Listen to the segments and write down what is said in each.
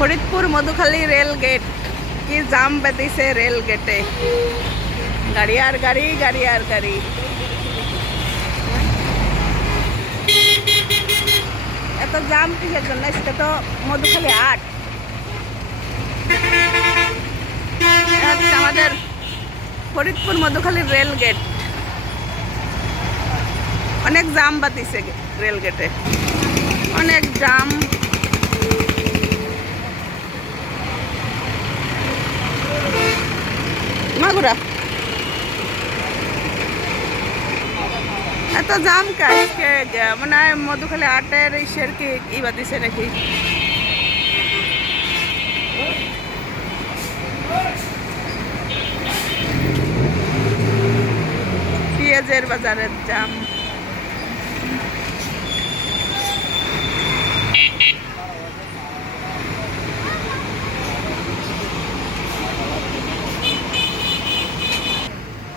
Faridpur Madhukhali rail gate কি জাম বেঁধেছে rail গেটে। গাড়ি আর গাড়ি, গাড়ি আর গাড়ি। এত জাম কিসের জন্য? আজকে তো মধুখালী হাট। আমাদের ফরিদপুর মধুখালী রেল গেট, অনেক জাম বাতিছে রেল গেটে, অনেক জাম। মাগুরা এত জাম কাজকে মানে মধুখালী হাটের ইসের কি ই বাতিছে নাকি? পেঁয়াজের বাজারের জাম।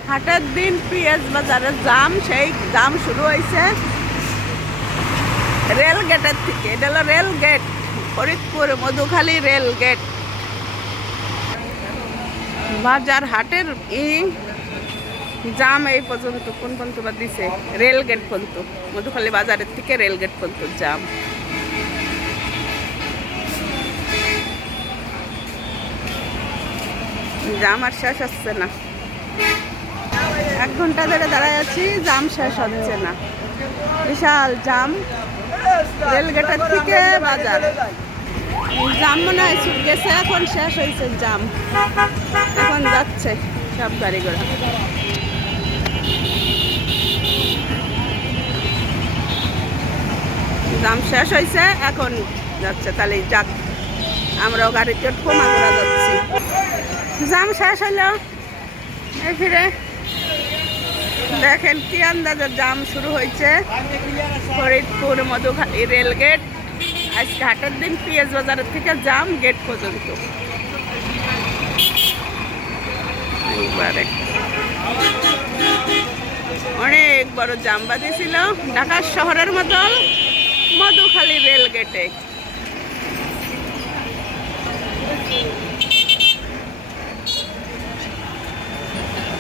হাটের দিন পেঁয়াজ বাজারের জাম, সেই জাম শুরু হয়েছে রেল গেটের থেকে। এটা হলো rail gate, Faridpur Madhukhali rail gate. বাজার হাটের জাম এই পর্যন্ত, কোন পর্যন্ত বা দিছে? রেল গেট পর্যন্ত, মধুখালী বাজারের থেকে রেল গেট পর্যন্ত জাম। জাম আর শেষ হচ্ছে না। 1 ঘন্টা ধরে দাঁড়ায় আছি, জাম শেষ হচ্ছে না। বিশাল জাম রেল গেটের থেকে বাজার। জাম মনে হয় গেছে, এখন শেষ হয়েছে জাম। এখন যাচ্ছে সব গাড়ি ঘোড়া। জাম শেষ হয়েছে, এখন যাচ্ছে। তাহলে যাক, আমরাও গাড়িতে কমা ঘোরা যাচ্ছি। জাম শেষ হলো, এই ফিরে দেখেন কি আন্দাজের জাম শুরু হয়েছে ফরিদপুর মধুখালী রেল গেট। আজকে হাটের দিন পেঁয়াজ বাজারের থেকে জাম গেট পর্যন্ত। অনেক বড় জাম বাঁধিয়েছিল ঢাকা শহরের মতো মধুখালী রেল গেটে।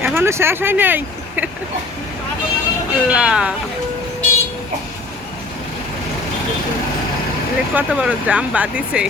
এখনো শেষ হয় নাই। কত বড় জাম বাঁধিছে।